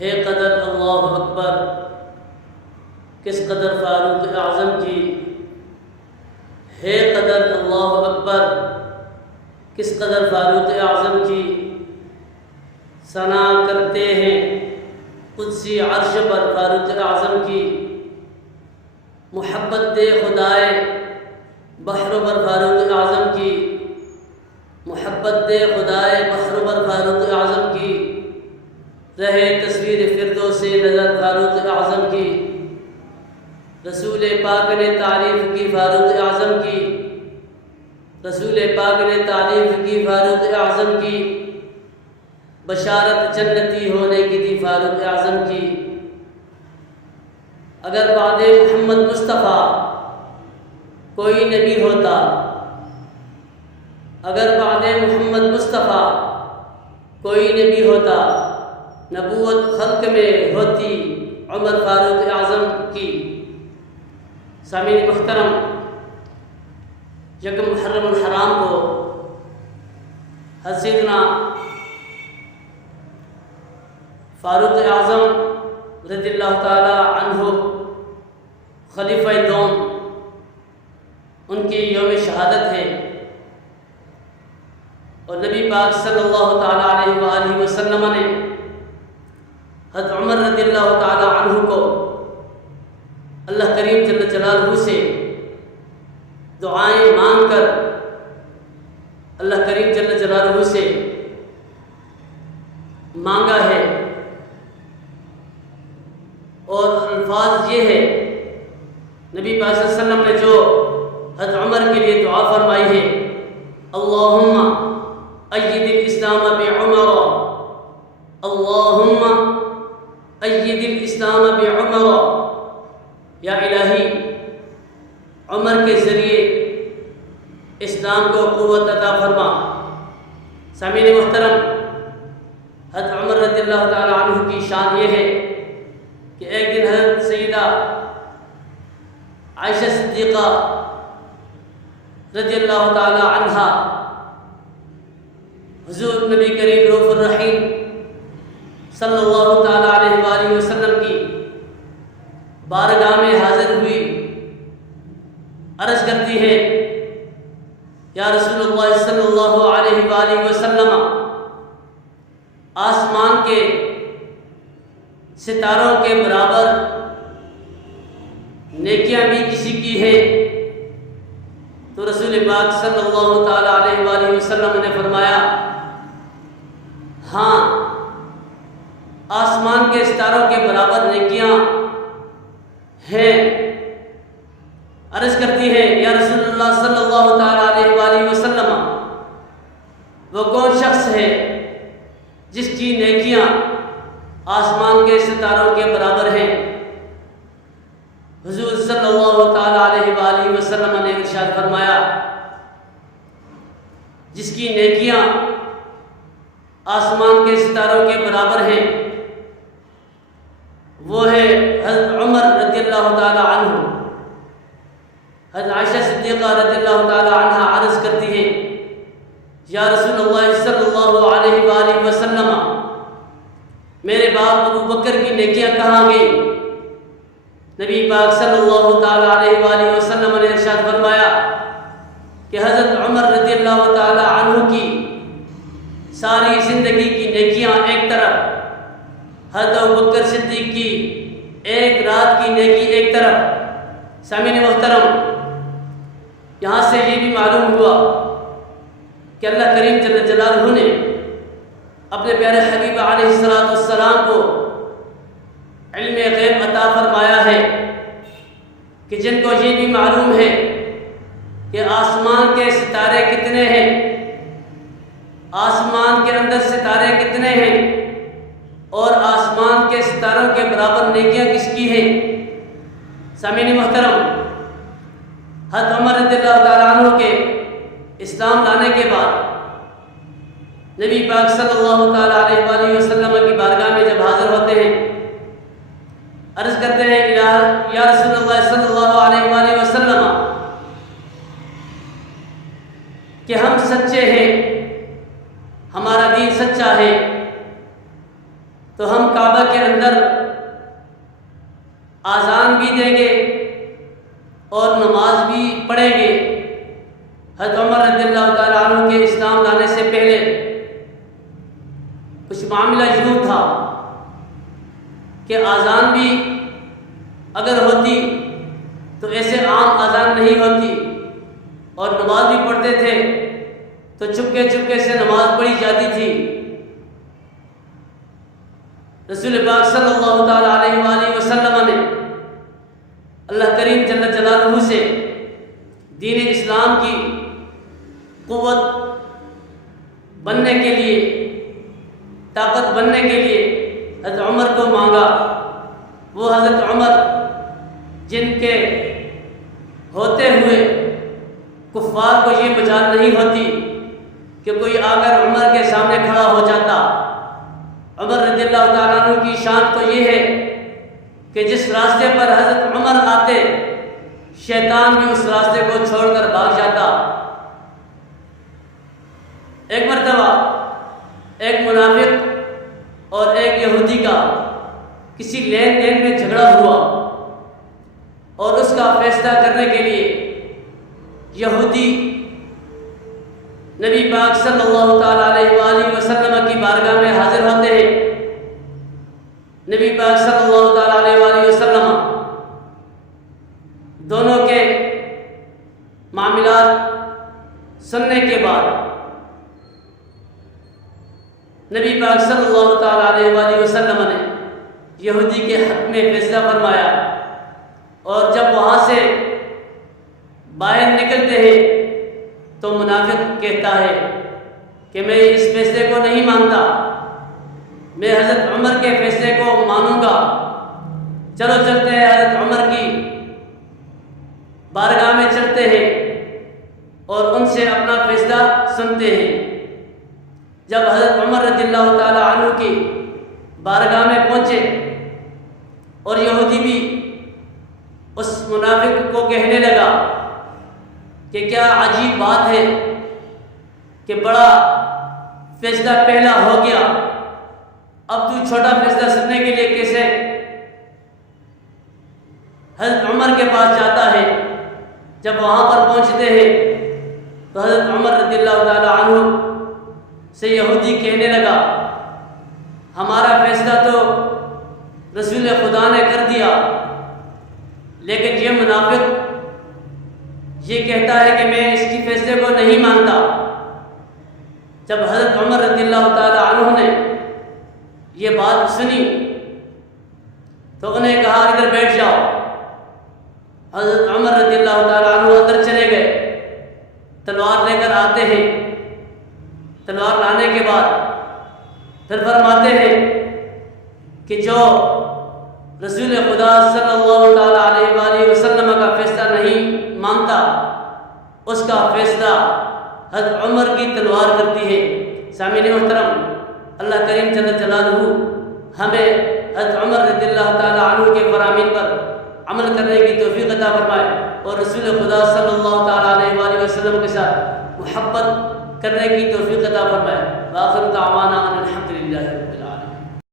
ہے قدر اللہ اکبر کس قدر فاروق اعظم کی، ہے قدر اللہ اکبر کس قدر فاروق اعظم کی، ثنا کرتے ہیں قدسی عرش پر فاروق اعظم کی، محبت دے خدائے بحر پر فاروق اعظم کی، محبت دے خدائے بحر پر فاروق اعظم کی، رہے تصویر فردوس سے نظر فاروق اعظم کی، رسول پاک نے تعریف کی فاروق اعظم کی، رسول پاک نے تعریف کی فاروق اعظم کی، بشارت جنتی ہونے کی تھی فاروق اعظم کی۔ اگر بعد محمد مصطفیٰ کوئی نبی ہوتا، اگر بعد محمد مصطفیٰ کوئی نبی ہوتا، نبوت خلق میں ہوتی عمر فاروق اعظم کی۔ سامعین محترم، یکم محرم الحرام کو حضرت سیدنا فاروق اعظم رضی اللہ تعالی عنہ خلیفہ دوم ان کی یوم شہادت ہے، اور نبی پاک صلی اللہ تعالی علیہ وآلہ وسلم نے حضرت عمر رضی اللہ تعالی عنہ کو اللہ کریم جل جلالہ سے دعائیں مانگ کر اللہ کریم جل جلالہ سے مانگا ہے، اور الفاظ یہ ہے نبی پاک صلی اللہ علیہ وسلم نے جو حضرت عمر کے لیے دعا فرمائی ہے، اللہم اید الاسلام بعمر، اللہم اید الاسلام بعمر، یا الہی عمر کے ذریعے اسلام کو قوت عطا فرما۔ سامعین محترم، حضرت عمر رضی اللہ تعالی عنہ کی شان یہ ہے کہ ایک دن حضرت سیدہ عائشہ صدیقہ رضی اللہ تعالی عنہا حضور نبی کریم رؤوف الرحیم صلی اللہ تعالی علیہ وآلہ وسلم کی بارگاہ میں حاضر ہوئی، عرض کرتی ہے، یا رسول اللہ صلی اللہ علیہ وآلہ وسلم، آسمان کے ستاروں کے برابر نیکیاں بھی کسی کی ہیں؟ تو رسول پاک صلی اللہ تعالی علیہ وآلہ وسلم نے فرمایا، ہاں، آسمان کے ستاروں کے برابر نیکیاں ہیں۔ عرض کرتی ہے، یا رسول اللہ صلی اللہ تعالی علیہ وآلہ وسلم، وہ کون شخص ہے جس کی نیکیاں آسمان کے ستاروں کے برابر ہیں؟ حضور صلی اللہ تعالی علیہ وآلہ وسلم نے ارشاد فرمایا، جس کی نیکیاں آسمان کے ستاروں کے برابر ہیں وہ ہے حضرت عمر رضی اللہ تعالی عنہ۔ حضرت عائشہ صدیقہ رضی اللہ تعالی عنہ عرض کرتی ہیں، یا رسول اللہ صلی اللہ علیہ وآلہ وسلم، میرے باپ ابو بکر کی نیکیاں کہاں گئی؟ نبی پاک صلی اللہ تعالی علیہ وآلہ وسلم نے ارشاد فرمایا کہ حضرت عمر رضی اللہ تعالی عنہ کی ساری زندگی کی نیکیاں ایک طرف، حضرت ابو بکر صدیق کی ایک رات کی نیکی ایک طرف۔ سامعین محترم، یہاں سے یہ بھی معلوم ہوا کہ اللہ کریم جل جلالہ نے اپنے پیارے حبیب علیہ السلام کو علم غیب عطا فرمایا ہے کہ جن کو یہ بھی معلوم ہے کہ آسمان کے ستارے کتنے ہیں، آسمان کے اندر ستارے کتنے ہیں، اور آسمان کے ستاروں کے برابر نیکیاں کس کی ہیں۔ سامعین محترم، حضرت عمر رضی اللہ تعالیٰ عنہ کے اسلام لانے کے بعد نبی پاک صلی اللہ تعالیٰ علیہ وآلہ وسلم کی بارگاہ میں جب حاضر ہوتے ہیں، عرض کرتے ہیں، یا رسول اللہ صلی اللہ علیہ وآلہ وسلم، کہ ہم سچے ہیں، ہمارا دین سچا ہے، تو ہم کعبہ کے اندر آذان بھی دیں گے اور نماز بھی پڑھیں گے۔ حضرت عمر رضی اللہ تعالیٰ عنہ کے اسلام لانے سے پہلے کچھ معاملہ یوں تھا کہ آذان بھی اگر ہوتی تو ایسے عام آذان نہیں ہوتی، اور نماز بھی پڑھتے تھے تو چپکے چپکے سے نماز پڑھی جاتی تھی۔ رسول پاک صلی اللہ تعالیٰ علیہ وآلہ وسلم نے اللہ کریم جل جلالہ سے دین اسلام کی قوت بننے کے لیے، طاقت بننے کے لیے حضرت عمر کو مانگا۔ وہ حضرت عمر جن کے ہوتے ہوئے کفار کو یہ مجال نہیں ہوتی کہ کوئی آ کر عمر کے سامنے کھڑا ہو جاتا۔ عمر رضی اللہ تعالیٰ عنہ کی شان تو یہ ہے کہ جس راستے پر حضرت عمر آتے شیطان بھی اس راستے کو چھوڑ کر بھاگ جاتا۔ ایک مرتبہ ایک منافق اور ایک یہودی کا کسی لین دین میں جھگڑا ہوا، اور اس کا فیصلہ کرنے کے لیے یہودی نبی پاک صلی اللہ تعالیٰ علیہ وآلہ وسلم کی بارگاہ میں حاضر ہوتے ہیں۔ نبی پاک صلی اللہ تعالیٰ علیہ وآلہ وسلم دونوں کے معاملات سننے کے بعد نبی پاک صلی اللہ تعالیٰ علیہ وآلہ وسلم نے یہودی کے حق میں فیصلہ فرمایا، اور جب وہاں سے باہر نکلتے ہیں تو منافق کہتا ہے کہ میں اس فیصلے کو نہیں مانتا، میں حضرت عمر کے فیصلے کو مانوں گا۔ چلو چلتے ہیں، حضرت عمر کی بارگاہ میں چلتے ہیں اور ان سے اپنا فیصلہ سنتے ہیں۔ جب حضرت عمر رضی اللہ تعالیٰ عنہ کی بارگاہ میں پہنچے اور یہودی بھی اس منافق کو کہنے لگا کہ کیا عجیب بات ہے کہ بڑا فیصلہ پہلا ہو گیا، اب تو چھوٹا فیصلہ سننے کے لیے کیسے حضرت عمر کے پاس جاتا ہے۔ جب وہاں پر پہنچتے ہیں تو حضرت عمر رضی اللہ تعالیٰ عنہ سے یہودی کہنے لگا ہمارا فیصلہ تو رسول خدا نے کر دیا، لیکن یہ منافق یہ کہتا ہے کہ میں اس کی فیصلے کو نہیں مانتا۔ جب حضرت عمر رضی اللہ تعالیٰ عنہ نے یہ بات سنی تو انہیں کہا ادھر بیٹھ جاؤ۔ حضرت عمر رضی اللہ تعالیٰ عنہ اندر چلے گئے، تلوار لے کر آتے ہیں۔ تلوار لانے کے بعد پھر فرماتے ہیں کہ جو رسول خدا صلی اللہ تعالیٰ علیہ وآلہ وسلم کا فیصلہ نہیں مانتا اس کا فیصلہ حضرت عمر کی تلوار کرتی ہے۔ سامعین محترم، اللہ کریم جل جلالہ ہمیں حضرت عمر رضی اللہ تعالیٰ عنہ کے فرامین پر عمل کرنے کی توفیق عطا فرمائے، اور رسول خدا صلی اللہ تعالیٰ علیہ وآلہ وسلم کے ساتھ محبت کرنے کی توفیق عطا فرمائے۔ وآخر دعوانا ان الحمد للہ۔